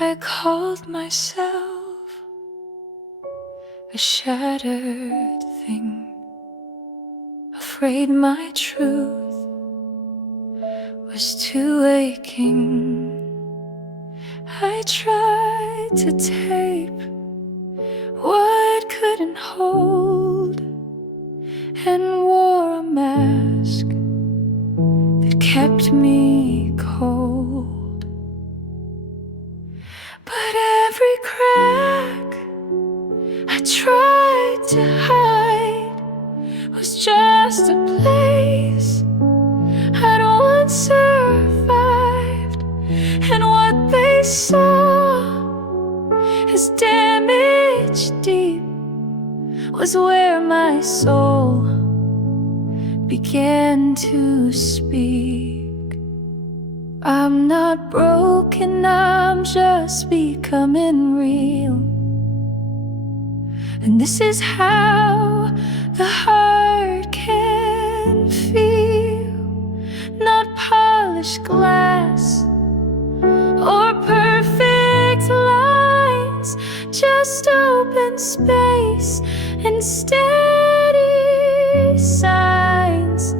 I called myself a shattered thing, afraid my truth was too aching. I tried to tape what couldn't hold and wore a mask that kept me cold. But every crack I tried to hide was just a place I'd once survived, and what they saw as damage deep was where my soul began to speak. I'm not broken, I'm just becoming real. And this is how the heart can feel. Not polished glass or perfect lines, just open space and steady signs.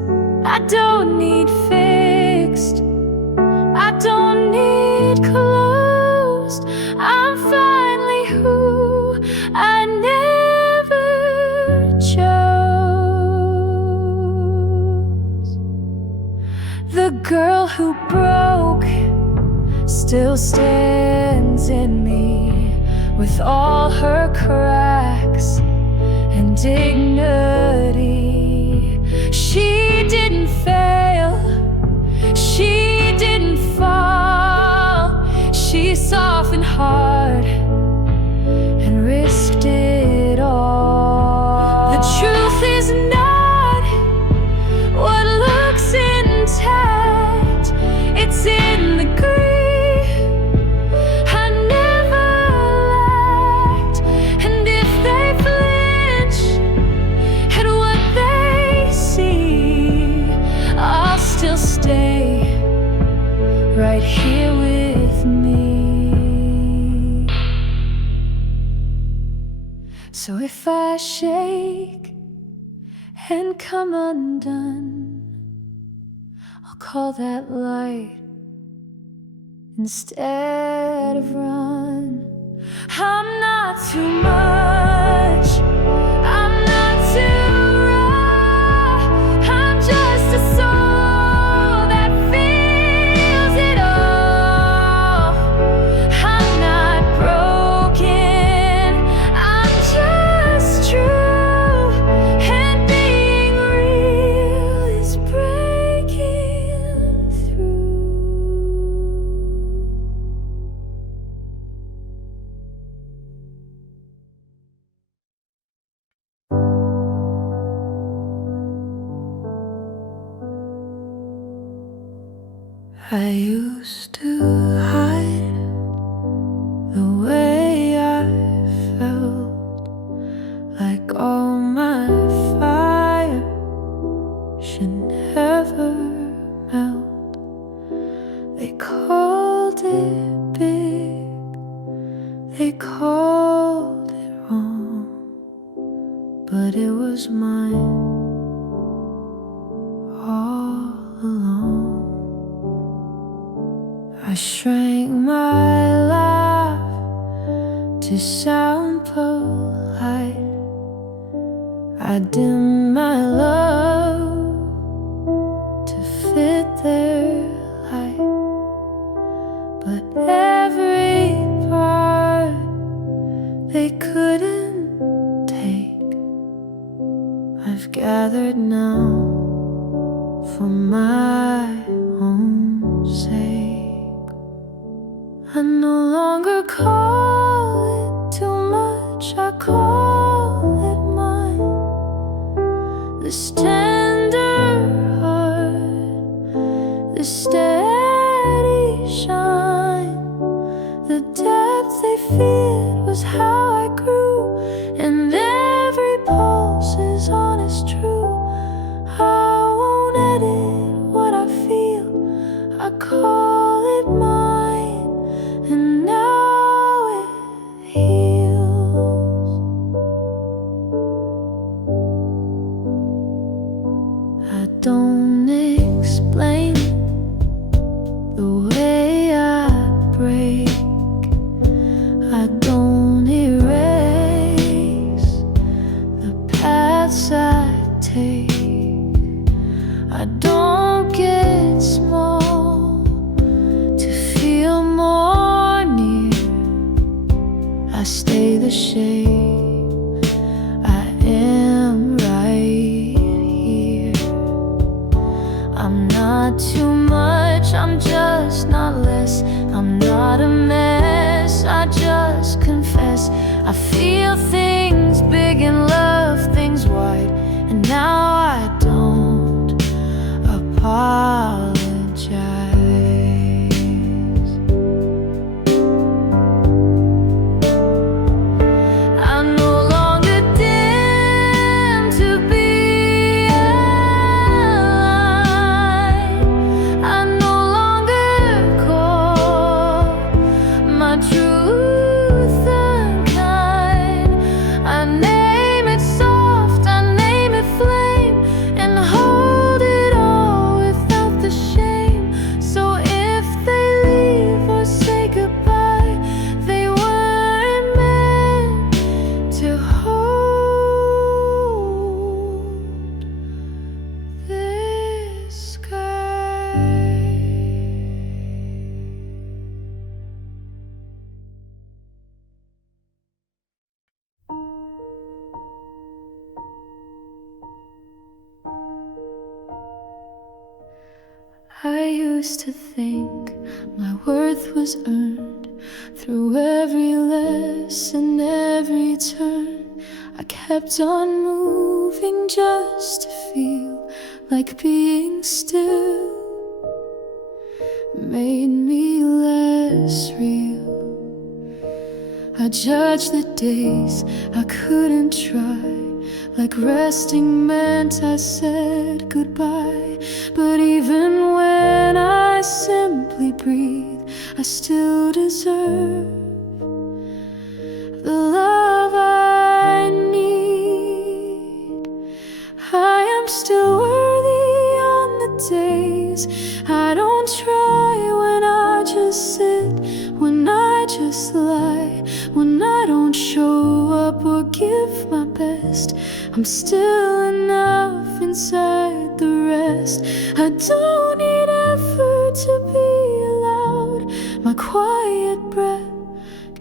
I don't need fixed, I don't need closed. I'm finally who I never chose. The girl who broke still stands in me, with all her cracks and dignity. She didn't fail, she didn't fall. She softened hard and risked it all. The truth is not what looks intact, it's in the grief I never lacked. And if they flinch at what they see, I'll still stay right here with me. So if I shake and come undone, I'll call that light instead of run. I'm not too much, I'm not too raw, I'm just a soul that feels it all. I'm not broken, I'm just true, and being real is breaking through. I used to hide the way I felt, like all my fire should never melt. They called it big, they called it wrong, but it was mine all along. I shrank my laugh to sound polite, I dimmed my love to fit their light. But every part they couldn't take, I've gathered now for my own sake. I no longer call it too much, I call it mine. This time I stay the same. I am right here. I'm not too much, I'm just not less. I'm not a mess, I just confess. I feel things big and love things wide, and now I don't apologize. I no longer dim to be alive. I no longer call my truth unkind. I name it soft, I name it flame, and hold it all without the shame. So if they leave or say goodbye, they weren't meant to hold this sky. I used to think my worth was earned through every lesson, every turn. I kept on moving just to feel like being still made me less real. I judged the days I couldn't try, like resting meant I said goodbye. But even when I simply breathe, I still deserve the love I need. I am still worthy on the days I don't try, when I just sit, when I just lie, when I don't show up or give my best. I'm still enough inside the rest. I don't need effort to be allowed. My quiet breath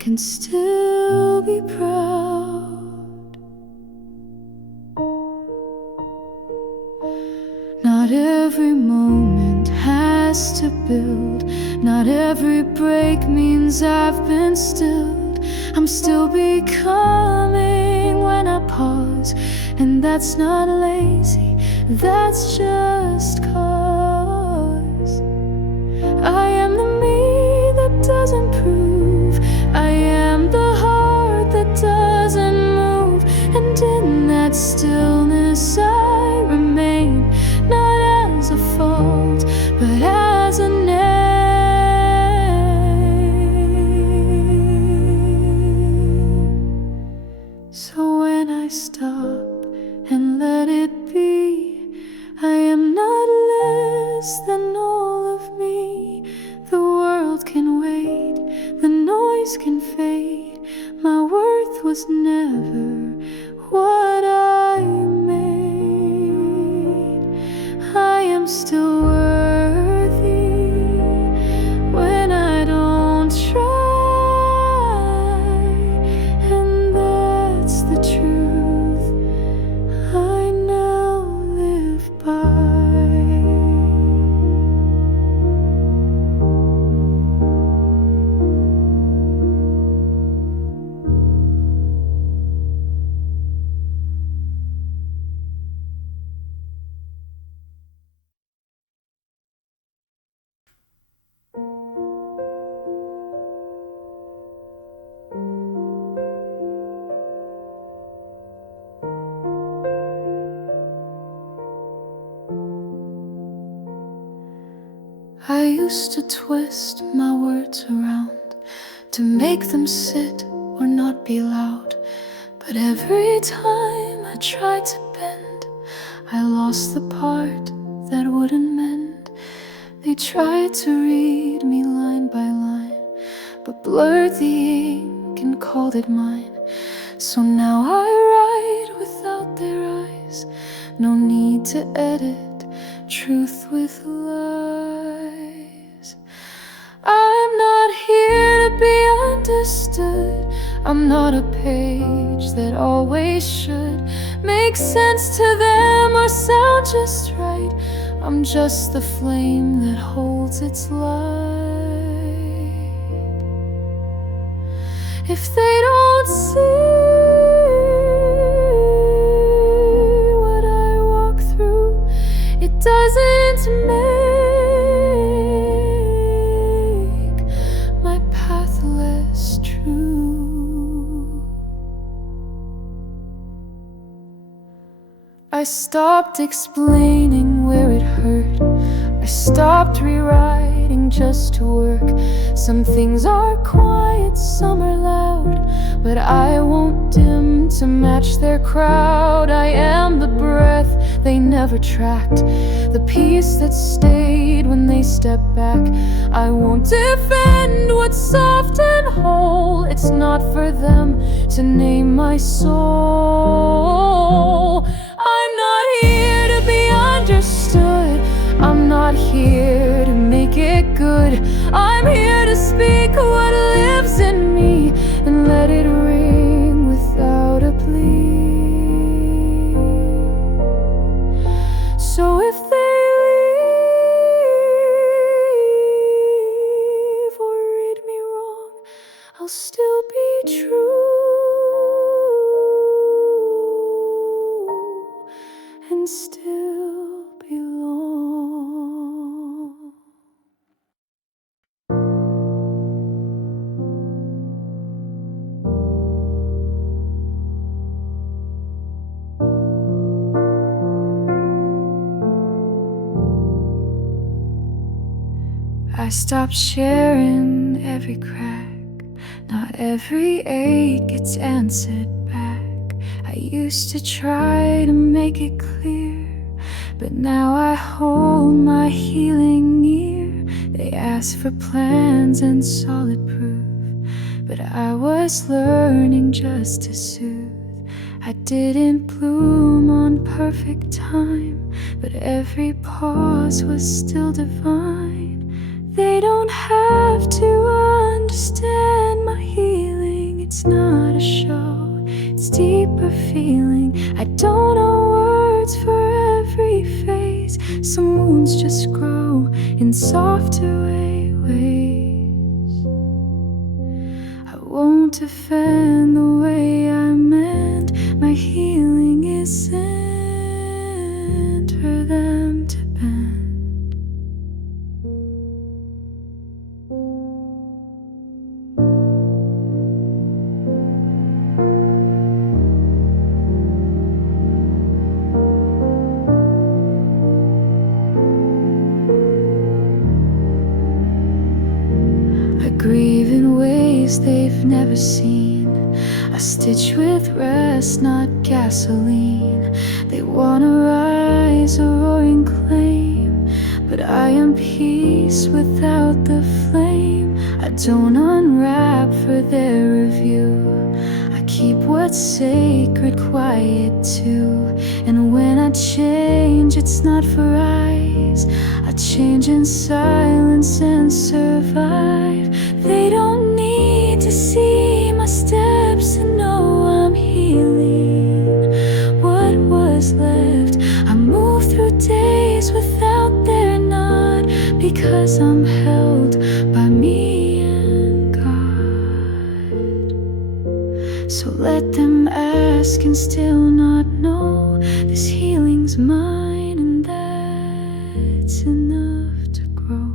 can still be proud. Not every moment has to build. Not every break means I've been stilled. I'm still becoming when I pause, and that's not lazy, that's just cause I am the me that doesn't prove. I am the heart that doesn't move, and in that stillness I remain, not as a fault, but as a name. So when I stop and let it be, I am not less than all of me. The world can wait, the noise can fade. My worth was never what I made. I am still worthy when I don't try, and that's the truth I now live by. I used to twist my words around to make them sit or not be loud, but every time I tried to bend, I lost the part that wouldn't mend. They tried to read me line by line, but blurred the ink and called it mine. So now I write without their eyes, no need to edit truth with lies. I'm not here to be understood. understood. I'm not a page that always should make sense to them or sound just right. I'm just the flame that holds its light. If they don't see what I walk through, it doesn't make my path less true. I stopped explaining where it hurt. I stopped rewriting just to work. Some things are quiet, some are loud, but I won't dim to match their crowd. I am the breath they never tracked, the peace that stayed when they stepped back. I won't defend what's soft and whole. It's not for them to name my soul. I'm not here to be understood. I'm not here to make it good. I'm here to speak what lives in me and let it ring without a plea. So if they leave or read me wrong, I'll still be true and still belong. I stopped sharing every crack. Not every ache gets answered back. I used to try to make it clear, but now I hold my healing near. They ask for plans and solid proof, but I was learning just to soothe. I didn't bloom on perfect time, but every pause was still divine. They don't have to understand my healing. It's not a show, it's deeper feeling. I don't know words for every phase. Some wounds just grow in softer ways. I won't defend the way I meant. My healing isn't for them to bend. Grieve in ways they've never seen. I stitch with rest, not gasoline. They wanna rise a roaring claim, but I am peace without the flame. I don't unwrap for their review. I keep what's sacred quiet too. And when I change, it's not for eyes. I change in silence and survive. They don't need to see my steps to know I'm healing what was left. I move through days without their nod, because I'm held by me and God. So let them ask and still not know. This healing's mine, and that's enough to grow.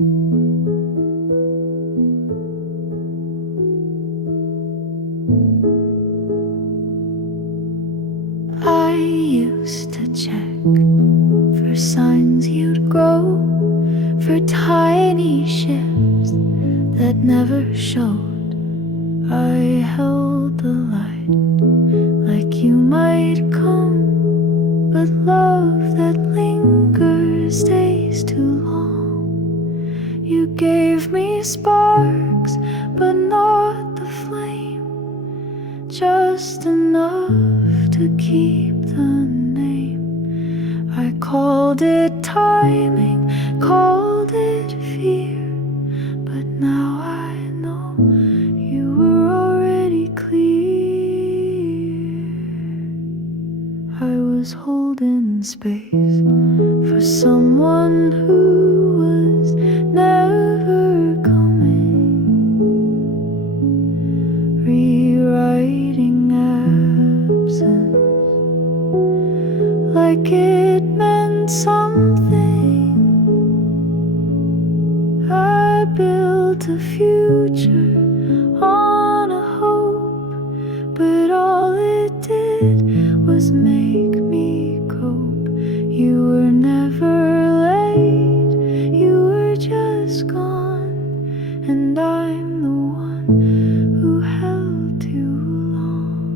I used to check for signs you'd grow, for tiny shifts that never showed. I held the light like you might come, but love that lingers stays too long. You gave me sparks, but not the flame, just enough to keep the name. I called it timing, called it fear, but now I know you were already clear. I was holding space for someone who was never coming, rewriting absence like it meant something. I built a future on a hope, but all it did was make me cope. You were never late, you were just gone, and I'm the one who held too long.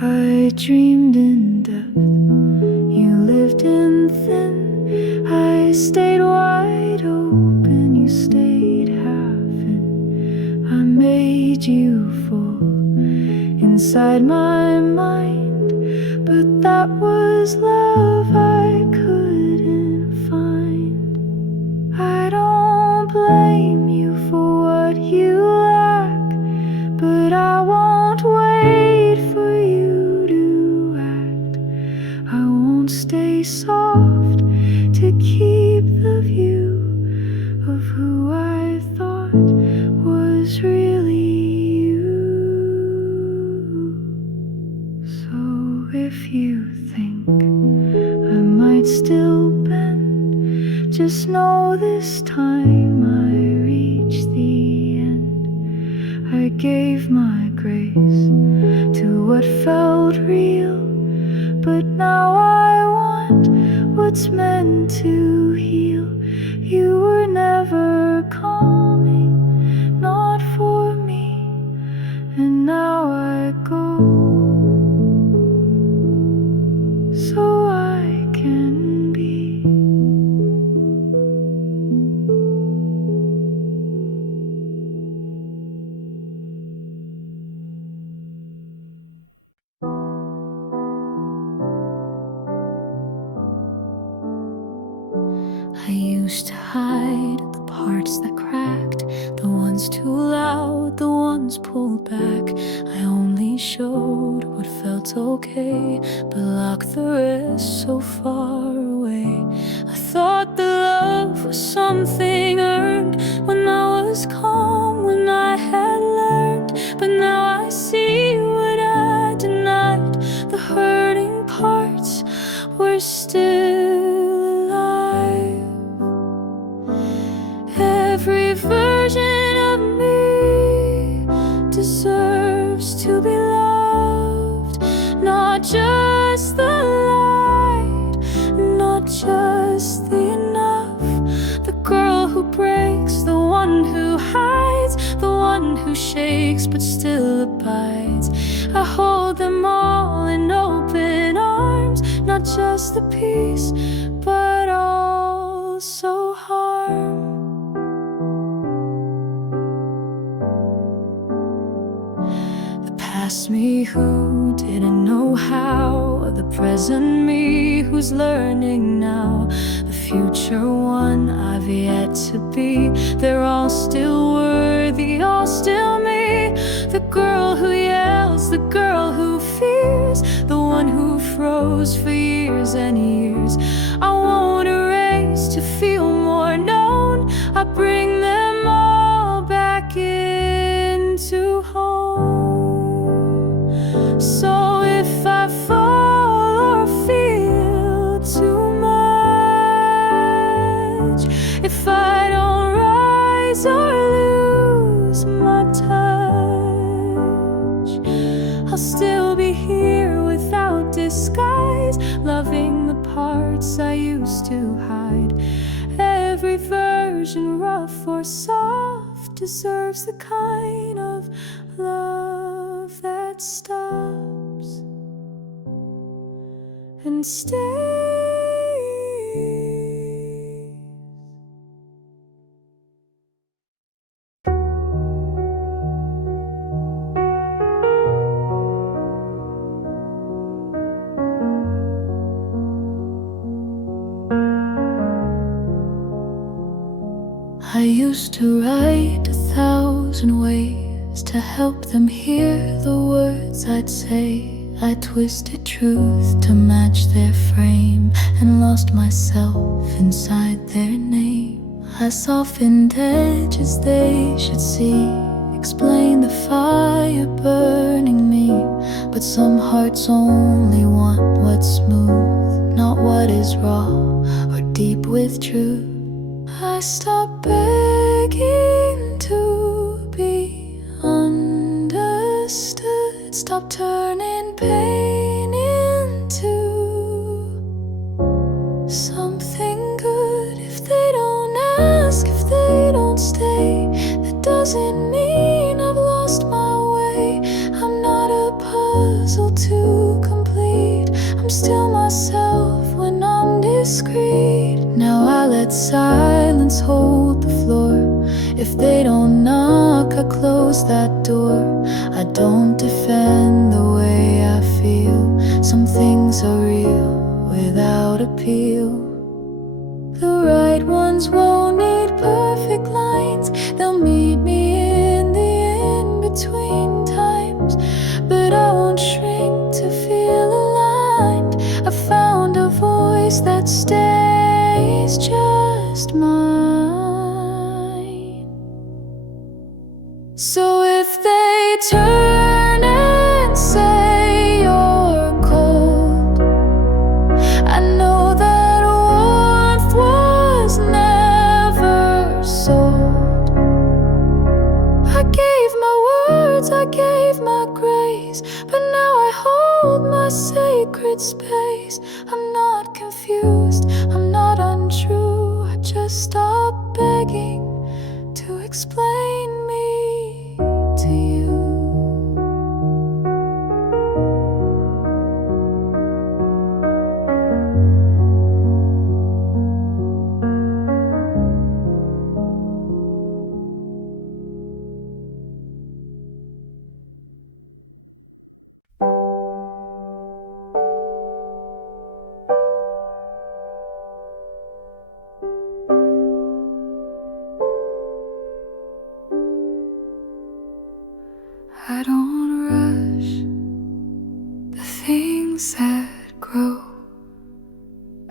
I dreamed in depth, you lived in thin. I stayed wide open, you stayed half in. I made you fall inside my mind, but that was love I couldn't find. I don't blame you for what you lack, but I won't wait for you to act. I won't stay soft to keep the view of who I thought was really you. So if you think I might still bend, just know this time I reached the end. I gave my grace to what felt real, but now I want what's meant to heal. You were never coming, not for me, and now I go so I can be. I used to hide the parts that cracked, the ones too loud, the ones pulled back. I only showed what felt okay, but locked the rest so far away. I thought that love was something earned when I was calm, when I had learned, but now I see what I denied. The hurting parts were still alive. Every version of me deserves to be loved, not just the light, not just the enough. The girl who breaks, the one who hides, the one who shakes but still abides. I hold them all in open arms, not just the peace, but also harm. Past me who didn't know how, the present me who's learning now, the future one I've yet to be. They're all still worthy, all still me. The girl who yells, the girl who fears, the one who froze for years and years. I won't erase to feel more known. I bring them all back into home. So if I fall or feel too much, parts I used to hide. Every version, rough or soft, deserves the kind of love that stops and stays. I used to write 1,000 ways to help them hear the words I'd say. I twisted truth to match their frame and lost myself inside their name. I softened edges they should see, explain the fire burning me. But some hearts only want what's smooth, not what is raw or deep with truth. I stopped begging to be understood, stopped turning pain into something good. If they don't ask, if they don't stay, that doesn't mean I've lost my way. I'm not a puzzle to complete, I'm still myself when I'm discreet. Now I let silence hold the floor. If they don't knock, I close that door. I don't defend the way I feel. Some things are real without appeal. The right ones won't need perfect lines, they'll meet me in the in-between times. But I won't shrink to feel aligned. I found a voice that stays just mine. So if they turn and say you're cold, I know that warmth was never sold. I gave my words, I gave my grace, but now I hold my sacred space. I'm not confused, I'm not untrue, I just stopped begging to explain me to you. I don't rush the things that grow.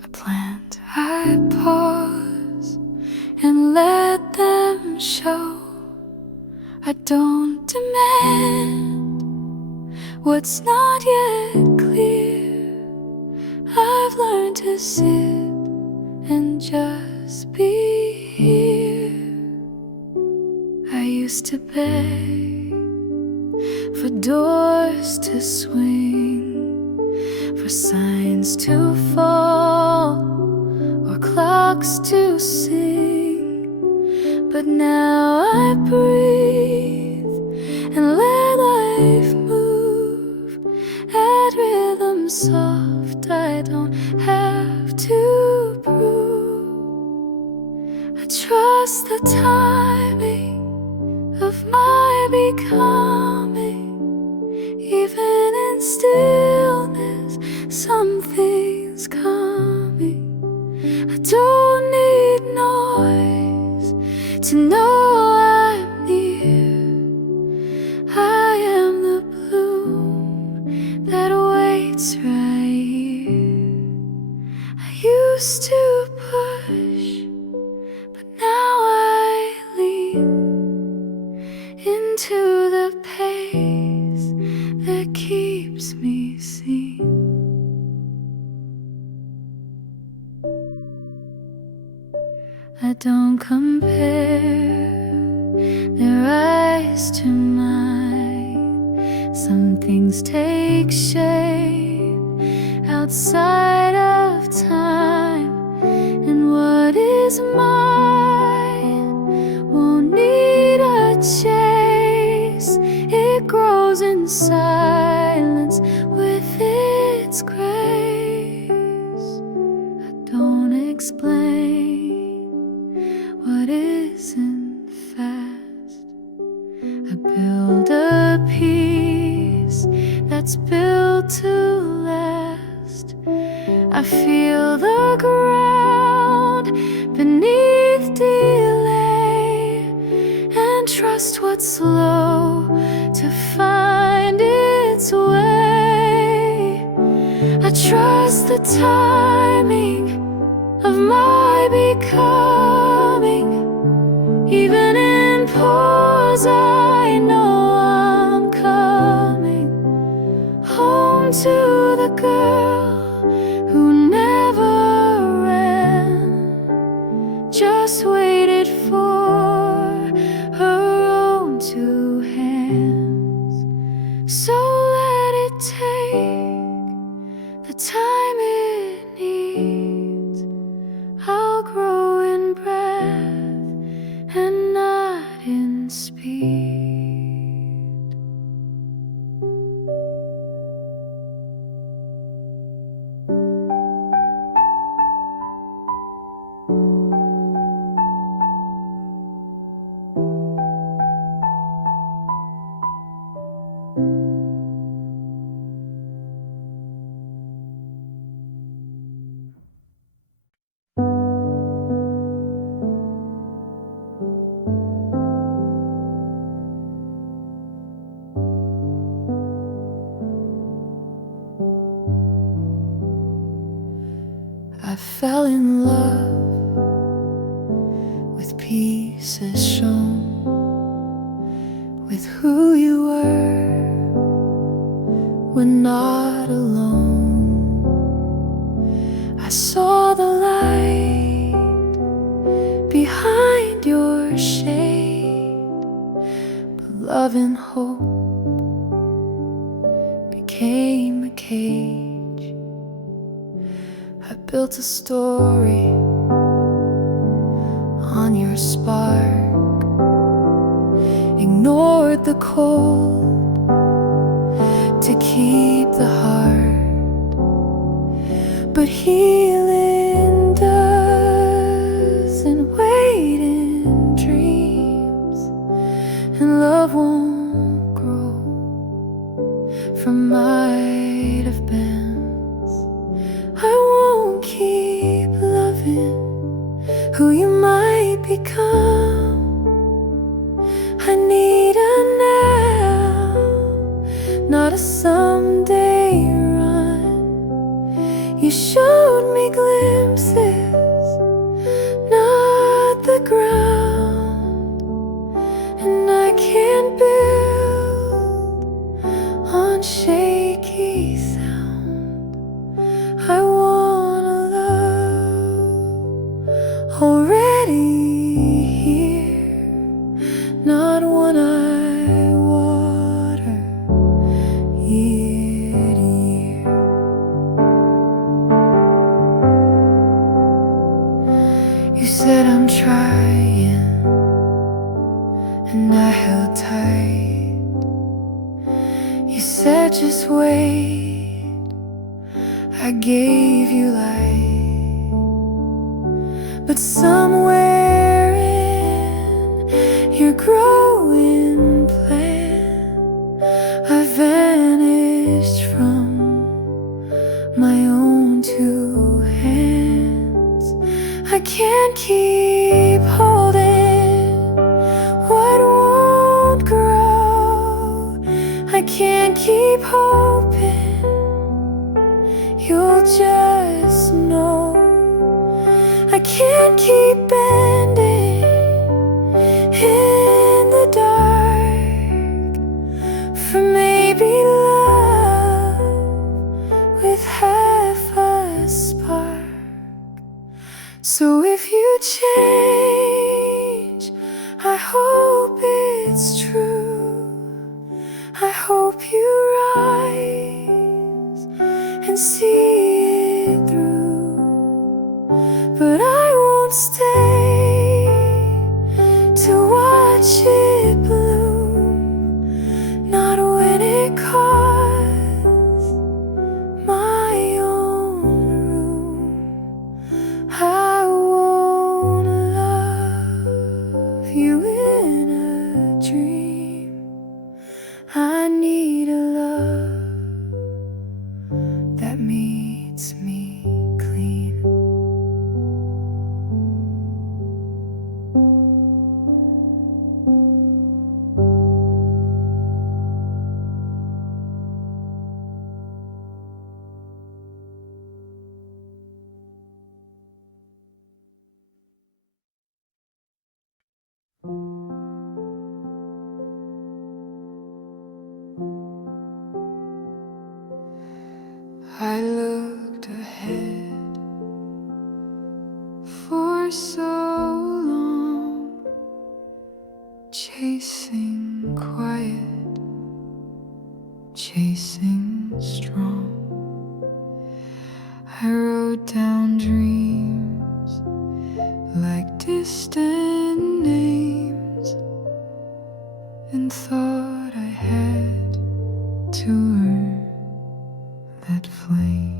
I plant, I pause and let them show. I don't demand what's not yet clear. I've learned to sit and just be here. I used to beg for doors to swing, for signs to fall, or clocks to sing. But now I breathe and let life move at rhythm soft. I don't have to prove. I trust the timing of my becoming. Even in stillness, something's coming. I don't need noise to know I'm near. I am the bloom that waits right here. I used to push, but now I lean into the pace that keeps me seen. I don't compare their eyes to mine. Some things take shape outside of time. explain what isn't fast. I build a peace that's built to last. I feel the ground beneath delay and trust what's slow to find its way. I trust the timing of my becoming. Even in pause I know I'm coming home to the girl who never ran, just waited for her own two hands. So let it take the time it needs. I'll grow in breath and not in speed. I fell in love with pieces shown, with who you were when not alone. I saw the light behind your shade, but love and hope became a cage. I built a story on your spark, ignored the cold to keep the heart, but healing doesn't wait in dreams, and love won't grow from might have been. I won't keep loving who you might become. I need a now, not a someday run. You showed me glimpses, not the ground, and I can't build on shaky sound. I wanna love already here, not one I water year to year. You said I'm trying, and I held tight. You said just wait, I gave you light, but somewhere in your growing plan, I vanished from my own two hands. I can't keep holding what won't grow. I can't keep hoping you'll just know. I can't keep bending in the dark for maybe love with half a spark. So if you change, I hope it's true. I hope you rise and see it through, but I won't stay to watch it bloom, not when it calls my own room. for so long, chasing quiet, chasing strong. I wrote down dreams like distant names and thought I had to earn that flame.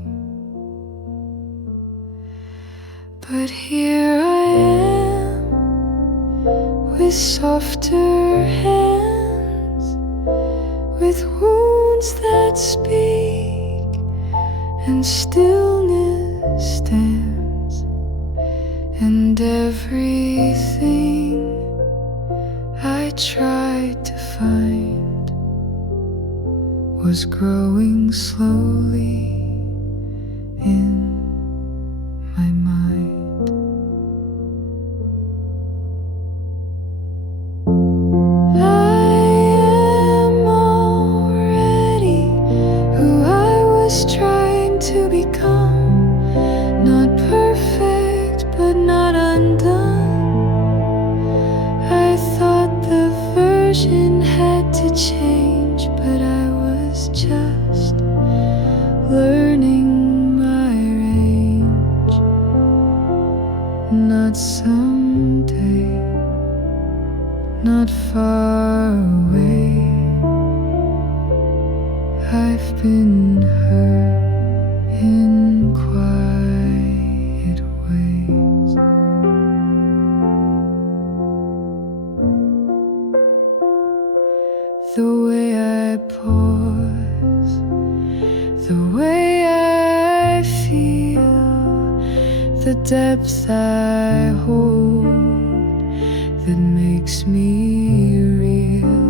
But here I am with softer hands, with wounds that speak, and stillness stands, and everything I tried to find was growing slowly in my mind. I am already who I was trying to become, not perfect but not undone. I thought the version had to change, but I was just learning my range. Not someday, not far away. I've been hurt in quiet ways. The way I pause, the way I feel, the depth I hold that makes me real.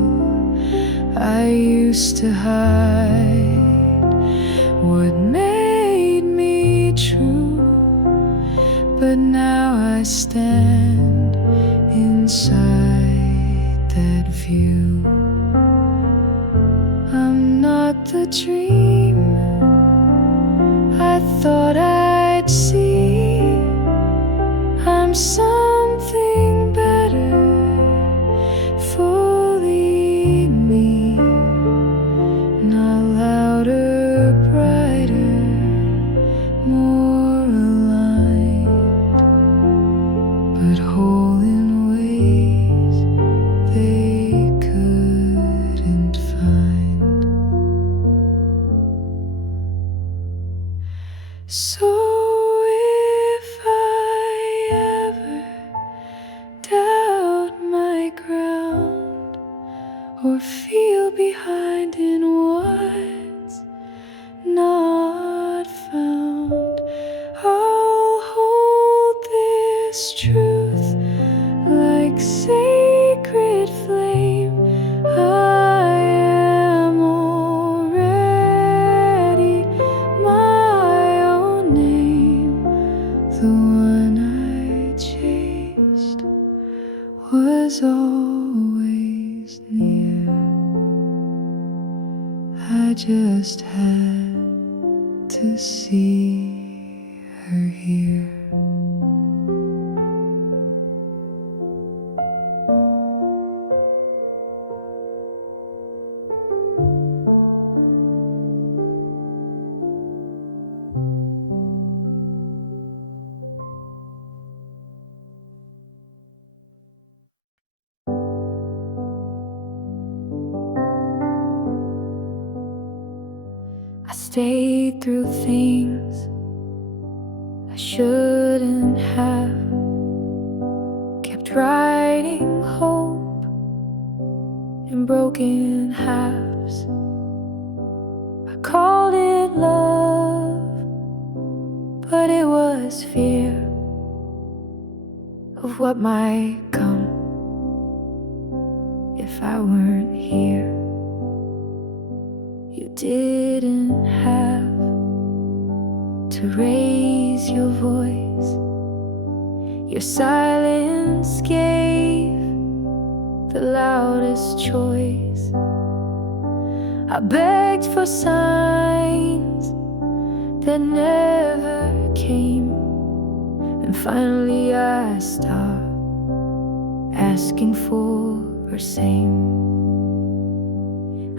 I used to hide what made me true, but now I stand inside that view. I'm not the dream I thought I'd see. I'm something better, fully me, not louder, brighter, more aligned, but whole in ways they couldn't find. So if I ever doubt my ground or feel behind in what's not found, I'll hold this truth like sacred flame. I am already my own name. The one I chased was always near. I just had to see her here. I stayed through things I shouldn't have, kept writing hope in broken halves. I called it love, but it was fear of what might come if I weren't here. You didn't have to raise your voice. Your silence gave the loudest choice. I begged for signs that never came, And finally I stopped asking for her same.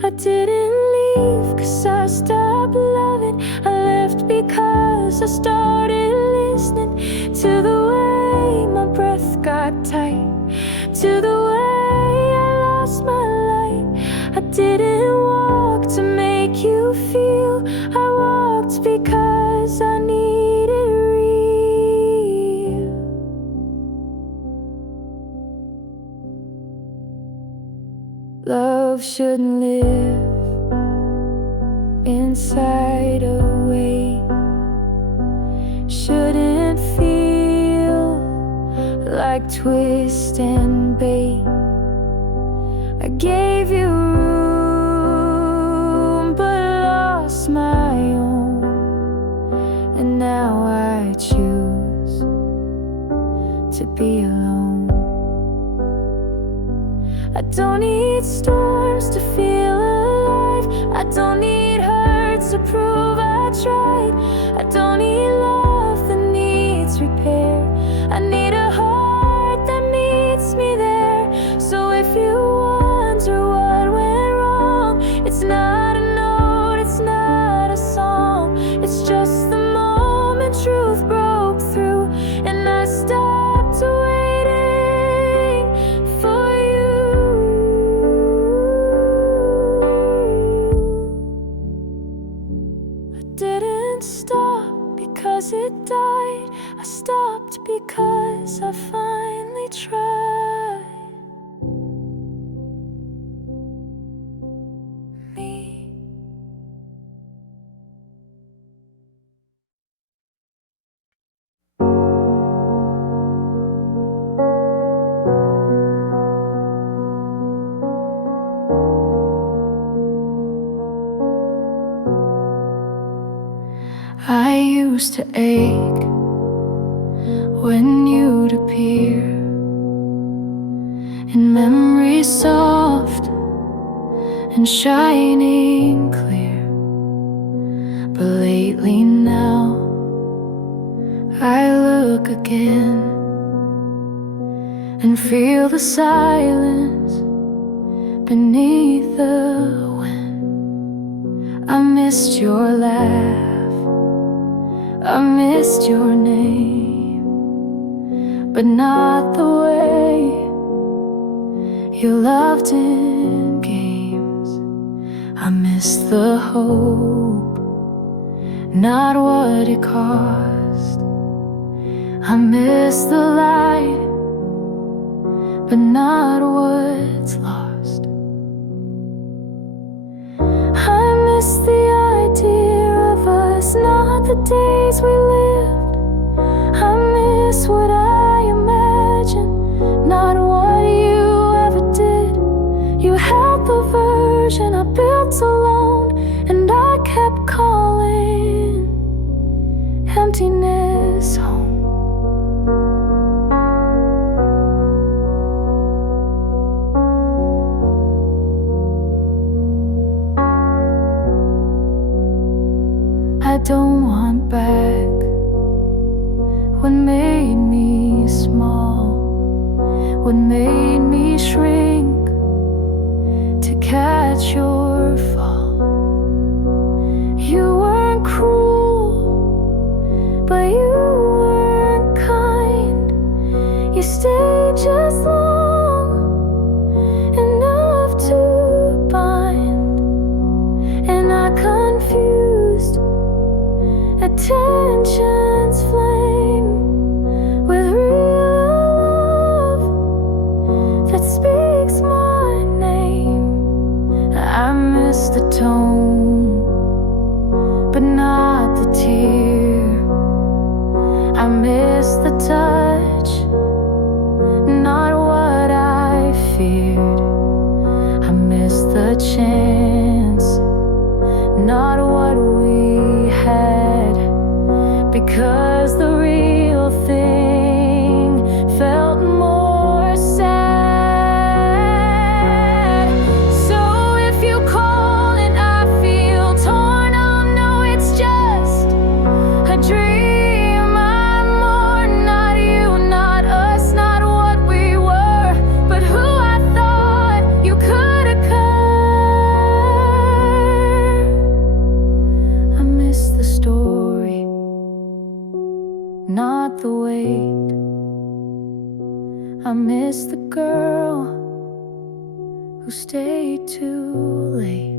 I didn't leave 'cause I stopped loving. I left because I started listening to the way my breath got tight, to the way I lost my light. I didn't walk to make you feel, I walked because I needed real. Love shouldn't live inside a weight, shouldn't feel like twist and bait. I gave you room but lost my own, and now I choose to be alone. I don't need storms to feel alive, I don't need hurts to prove I tried. I don't need love that needs repair, I need a heart that meets me there. So if you wonder what went wrong, it's not a note, it's not a song, it's just the moment truth broke through, and I stopped waiting for you. I didn't stop because it died, I stopped because I finally tried. Me. I used to ache when you'd appear in memories soft and shining clear. But lately now I look again and feel the silence beneath the wind. I missed your laugh, I missed your name, but not the way you loved in games. I missed the hope, not what it cost. I missed the light, but not what's lost. I miss the idea of us, not the days we lived. I miss what I imagined, not what you ever did. You had the version I built alone, and I kept calling emptiness home. I don't want back what made me small, what made me shrink to catch your fall. You weren't cruel, but you weren't kind. You stayed just long enough to bind, and I confused attention's flame with real love that speaks my name. I miss the tone, but not the tear. I miss the touch, not what I feared. I miss the chance, not what we had, because the real thing felt more sad. So if you call and I feel torn, I'll know it's just a dream. I'm more not not the wait. I miss the girl who stayed too late.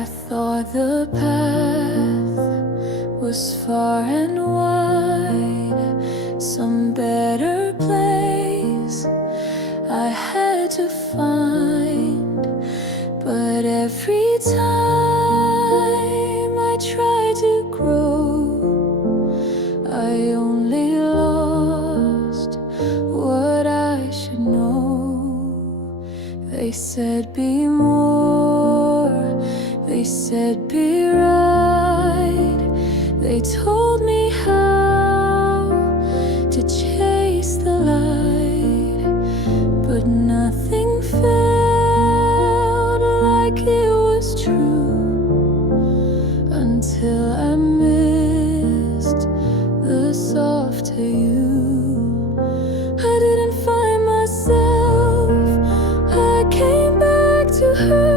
I thought the path was far and wide, some better place I had to find. But every time I tried to grow, I only lost what I should know. They said be more, they said be right. They told me how to chase the light, but nothing felt like it was true until I missed the soft you. I didn't find myself, I came back to her.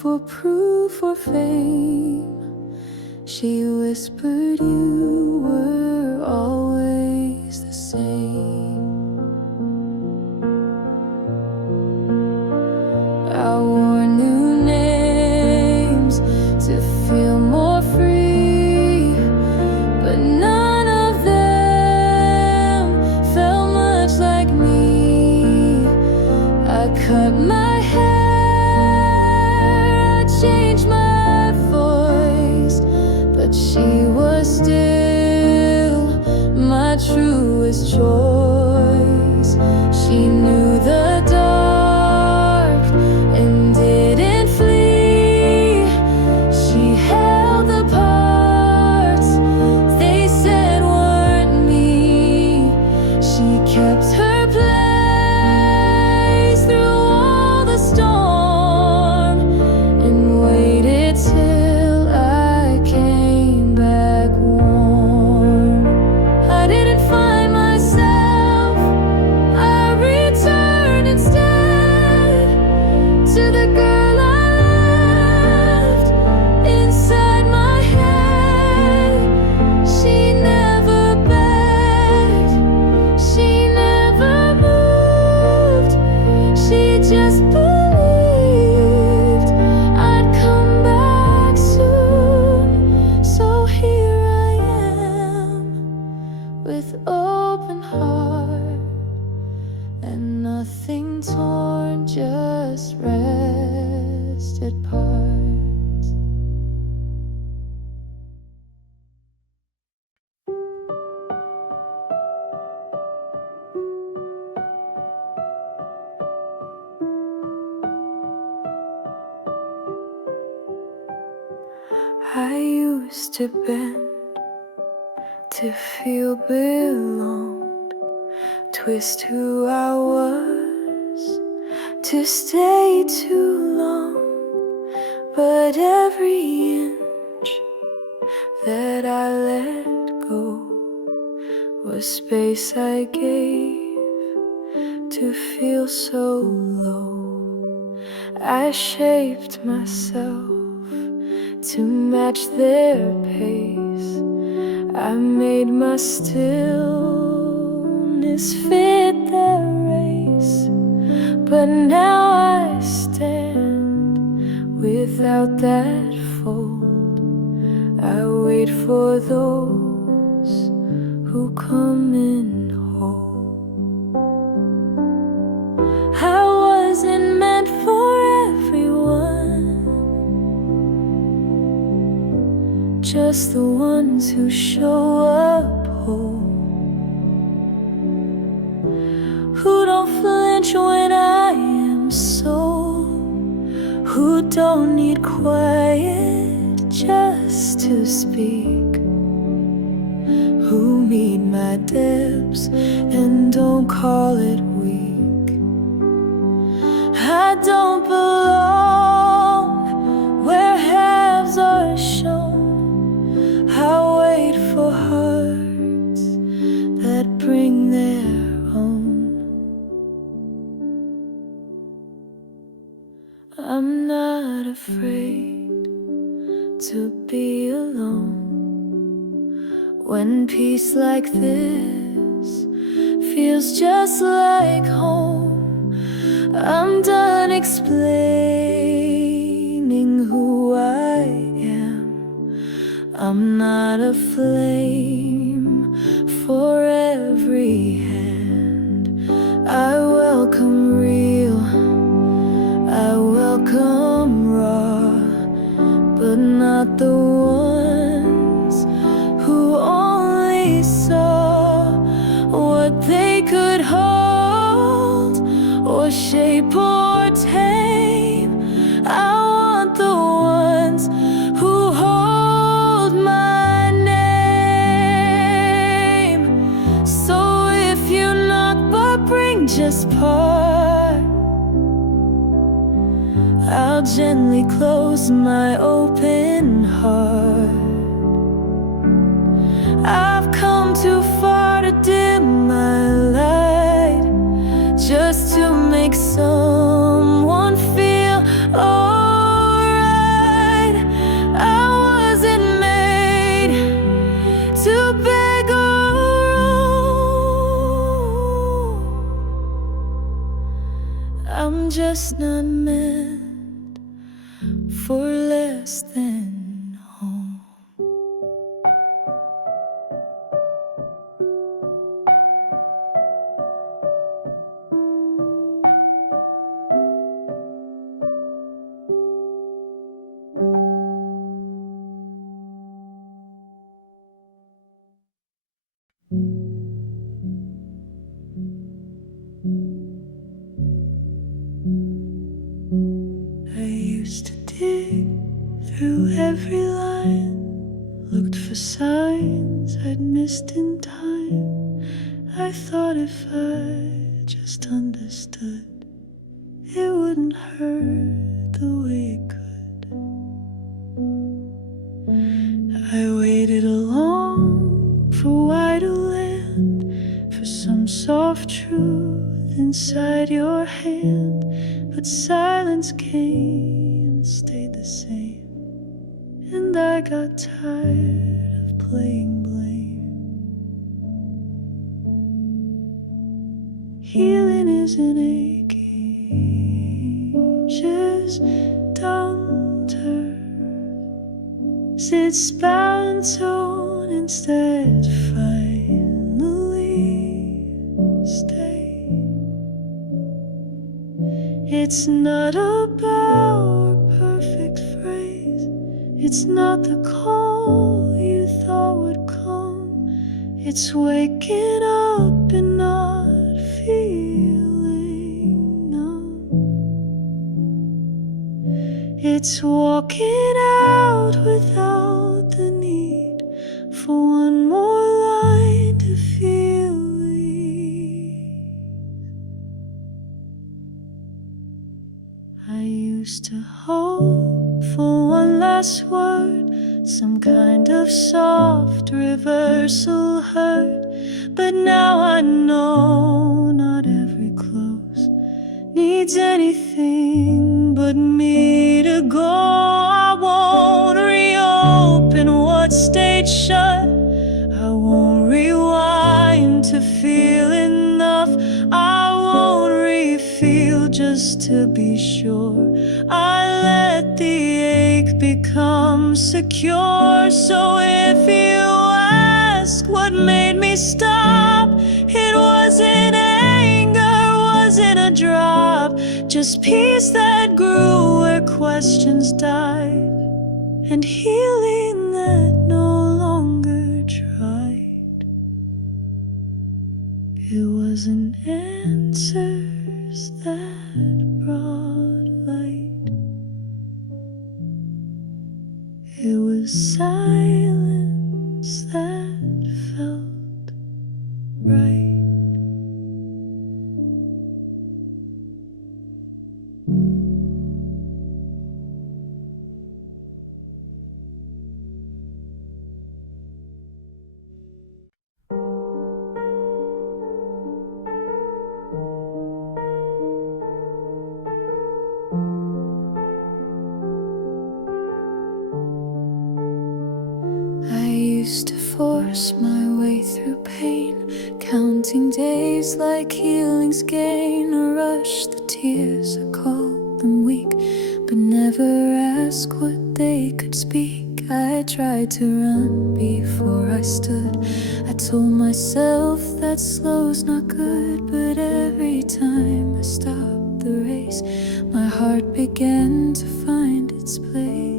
For proof or fame, she whispered you were always the same. I wore new names to feel more free, but none of them felt much like me. I cut my hair, changed my voice, but she was still my truest choice. She knew the dark and didn't flee. She held the parts they said weren't me. She kept her place through all the storm and waited till I came back warm. I didn't find myself, I returned instead to the girl I left inside my head. She never begged, she never moved, she just believed I'd come back soon. So here I am with open heart and nothing torn, just rested parts. I used to bend to feel belonged, twist who I was to stay too long. But every inch that I let go was space I gave to feel so low. I shaped myself to match their pace. I made my stillness fit their race. But now I stand without that fold. I wait for those who come in whole. just the ones who show up whole, who don't flinch when I am so, who don't need quiet just to speak, who meet my depths and don't call it weak. I don't belong where halves are shown. I wait for hearts that bring their own. I'm not afraid to be alone when peace like this feels just like home. I'm done explaining who I am. I'm not a flame for every hand. I welcome real, I welcome raw, but not the ones who only saw what they could hold or shape or tame. I want the ones who hold my name. So if you knock but bring just part, I'll gently close my open heart. I've come too far to dim my light just to make someone feel alright. I wasn't made to beg or roam. I'm just not meant for less than home. I used to dig through every line, looked for signs I'd missed in time. I thought if I just understood, it wouldn't hurt the way it could. I waited along for wider land, for some soft truth inside your hand. But silence came and stayed the same, and I got tired of playing blame. Healing isn't aching, just don't turn. It's balance on instead, finally stay. It's not about a perfect phrase, it's not the call you thought would come. It's waking up and not feeling numb. It's walking out without the need for one more line to feel ease. I used to hope for one last word, some kind of soft reversal hurt. But now I know not every close needs anything but me to go. I won't reopen what stayed shut, I won't rewind to feel enough, I won't refeel just to be sure. I let the ache become secure. So if you ask what made me stop, it wasn't anger, wasn't a drop, just peace that grew where questions died, and healing that no and answers that brought light. It was silence that felt right. Used to force my way through pain, counting days like healing's gain. I rushed the tears, I called them weak, but never asked what they could speak. I tried to run before I stood. I told myself that slow's not good, but every time I stopped the race, my heart began to find its place.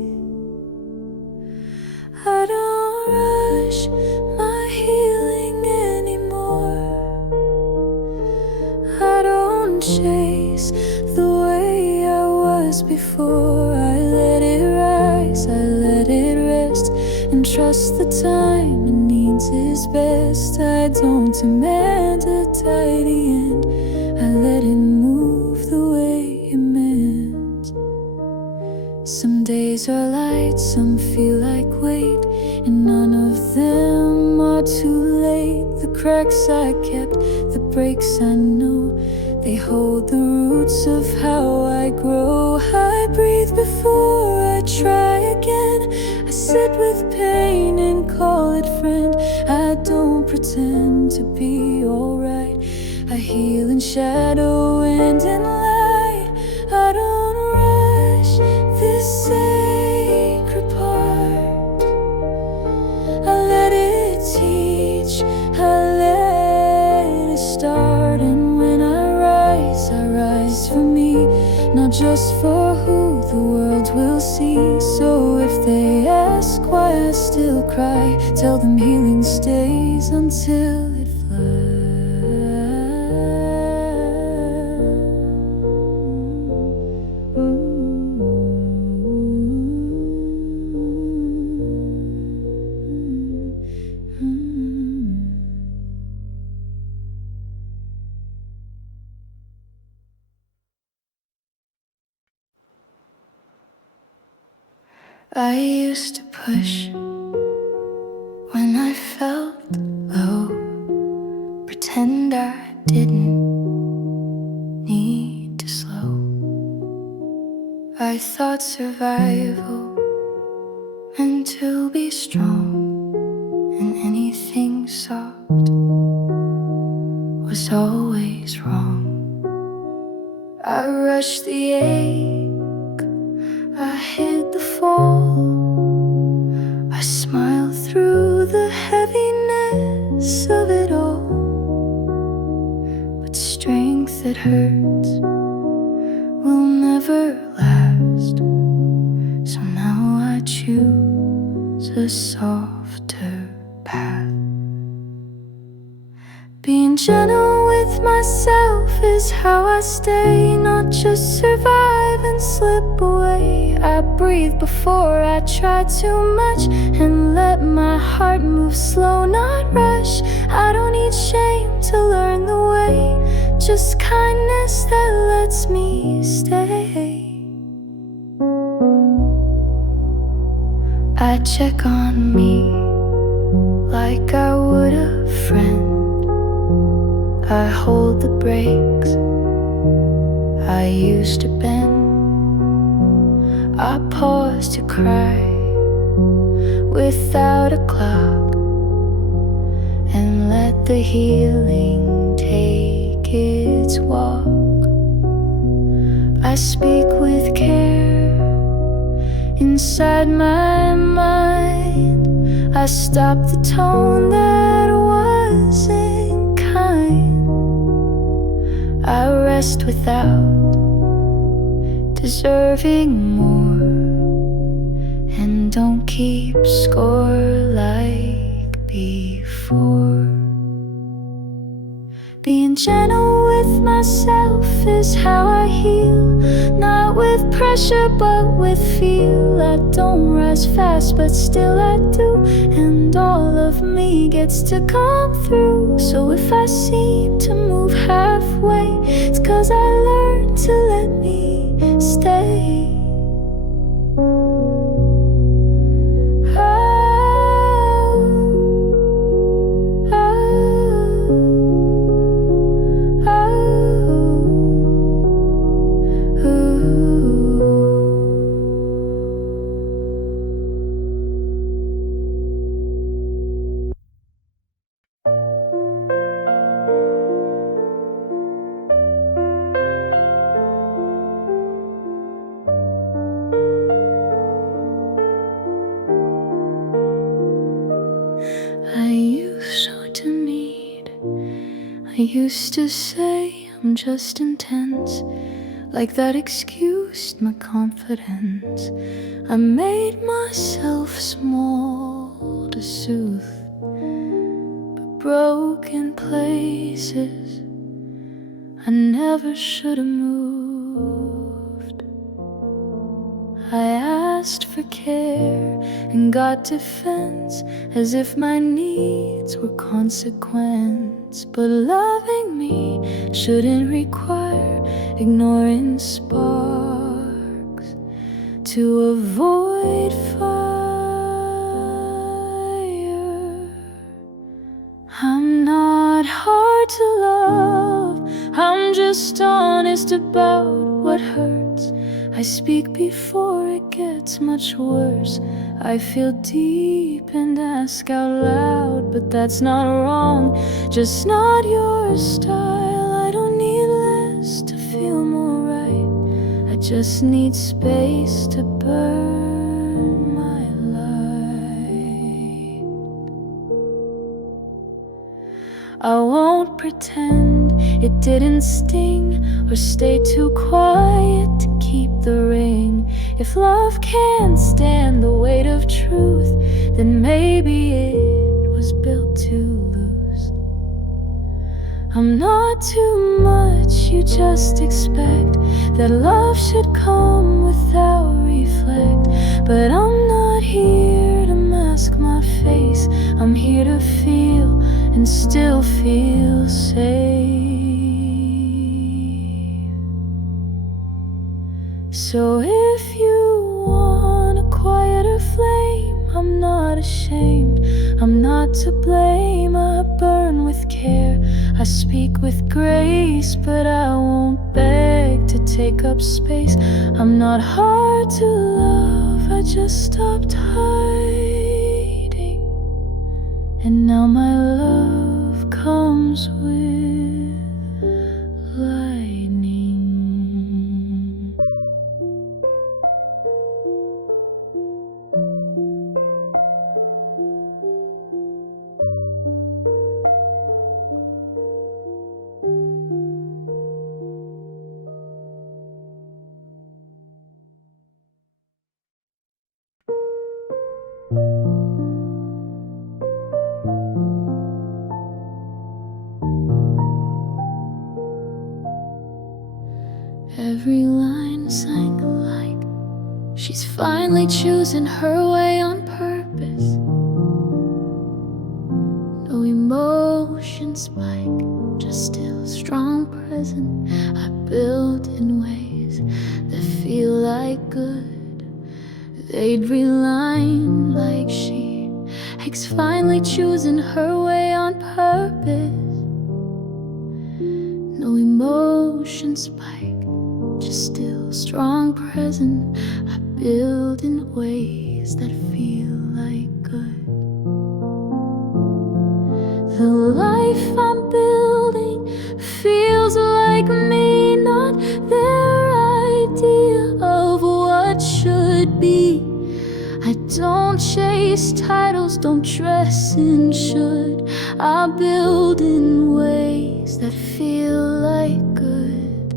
I don't rush my healing anymore. I don't chase the way I was before. I let it rise, I let it rest, and trust the time it needs its best. I don't demand a tidy end, I let it move the way it meant. Some days are light, some feel like weight, and none of them are too late. The cracks I kept, the breaks I know, they hold the roots of how I grow. I breathe before I try again. I sit with pain and call it friend. I don't pretend to be alright. I heal in shadow and in light. I don't rush this sacred part. I let it teach, I let it start. And when I rise for me, not just for who the world will see. So if they ask why I still cry, tell them healing stays until it flies. I used to push when I felt low, pretend I didn't need to slow. I thought survival meant to be strong, and anything soft was always wrong. I rushed the ache, I hid the fall, I smiled through the heaviness of it all. But strength that hurts will never last, so now I choose a softer path. Being gentle with myself is how I stay, not just survive and slip away. I breathe before I try too much, and let my heart move slow, not rush. I don't need shame to learn the way, just kindness that lets me stay. I check on me like I would a friend. I hold the brakes I used to bend. I pause to cry without a clock, and let the healing take its walk. I speak with care inside my mind. I stop the tone that wasn't kind. I rest without deserving more, and don't keep score like before. Being gentle with myself is how I heal. Not with pressure but with feel. I don't rise fast but still I do. And all of me gets to come through. So if I seem to move halfway, it's 'cause I learned to let me stay. I used to say I'm just intense, like that excused my confidence. I made myself small to soothe, but broken places I never should have moved. I asked for care and got defense, as if my needs were consequence. But loving me shouldn't require ignoring sparks to avoid fire. I'm not hard to love, I'm just honest about what hurts. I speak before it gets much worse. I feel deep and ask out loud, but that's not wrong, just not your style. I don't need less to feel more right, I just need space to burn my light. I won't pretend it didn't sting, or stay too quiet to keep the ring. If love can't stand the weight of truth, then maybe it was built to lose. I'm not too much, you just expect that love should come without reflect. But I'm not here to mask my face, I'm here to feel and still feel safe. So if you want a quieter flame, I'm not ashamed, I'm not to blame. I burn with care, I speak with grace, but I won't beg to take up space. I'm not hard to love, I just stopped hiding. And now my love comes with lightning. Every line sang like she's finally choosing her way on purpose. No emotion spike, just still strong present. I build in ways that feel like good. They'd reline like she likes finally choosing her way on purpose. No emotion spike, just still strong present. I build in ways that feel like good. The life I'm building feels like me, not their idea of what should be. I don't chase titles, don't dress in should. I build in ways that feel like good.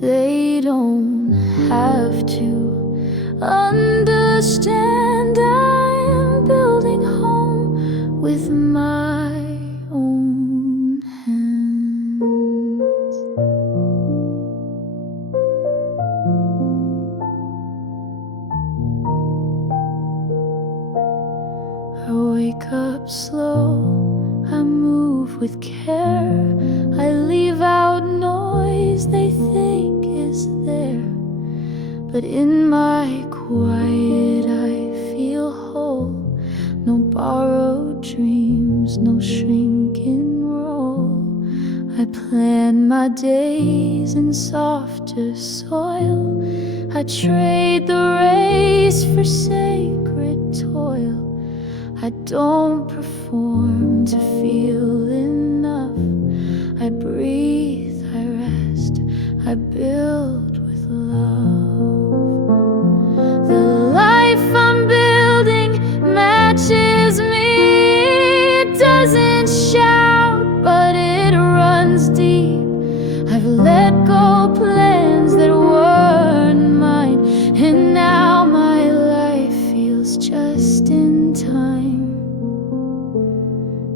They don't have to understand. I am building home with my own with care. I leave out noise they think is there, but in my quiet I feel whole. No borrowed dreams, no shrinking roll. I plan my days in softer soil. I trade the race for sacred toil. I don't perform to feel enough. I breathe, I rest, I build with love. The life I'm building matches me. It doesn't shout, but it runs deep. I've let go plans that weren't mine, and now my life feels just in time.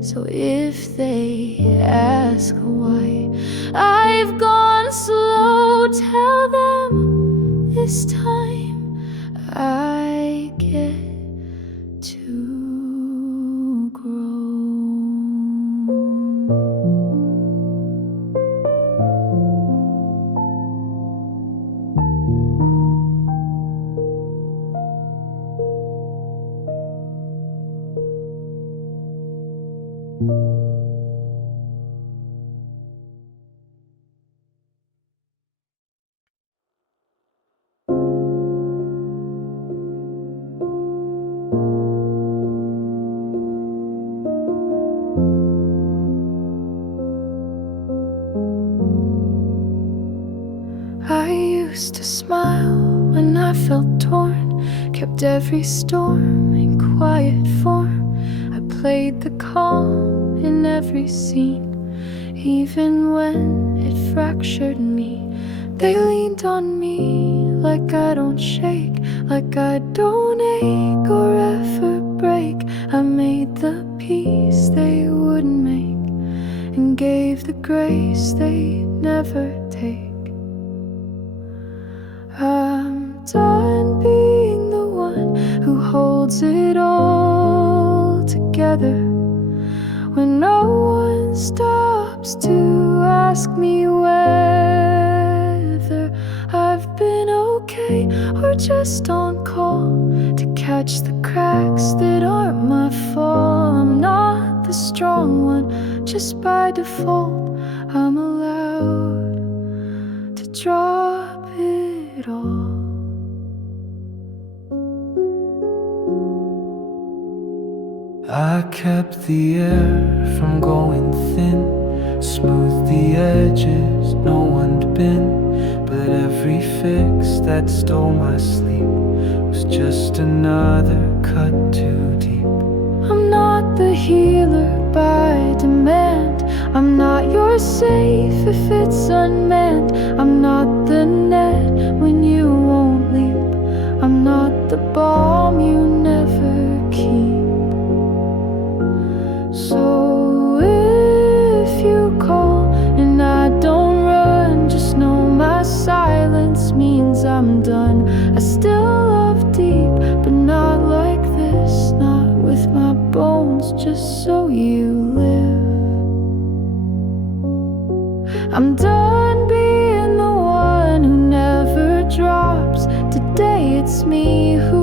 So if they ask why I've gone slow, tell them this time I get to grow. I used to smile when I felt torn, kept every storm in quiet form. I played the calm in every scene, even when it fractured me. They leaned on me like I don't shake, like I don't ache or ever break. I made the peace they wouldn't make, and gave the grace they'd never take. I'm done being the one who holds it all together, when no one stops to ask me whether I've been okay or just on call to catch the cracks that aren't my fault. I'm not the strong one, just by default. I'm allowed to drop it all. I kept the air from going thin, smoothed the edges no one'd been. But every fix that stole my sleep was just another cut too deep. I'm not the healer by demand. I'm not your safe if it's unmanned. I'm not the net when you won't leap. I'm not the balm you never keep. So if you call and I don't run, just know my silence means I'm done. I still love deep, but not like this, not with my bones, just so you live. I'm done being the one who never drops. Today it's me who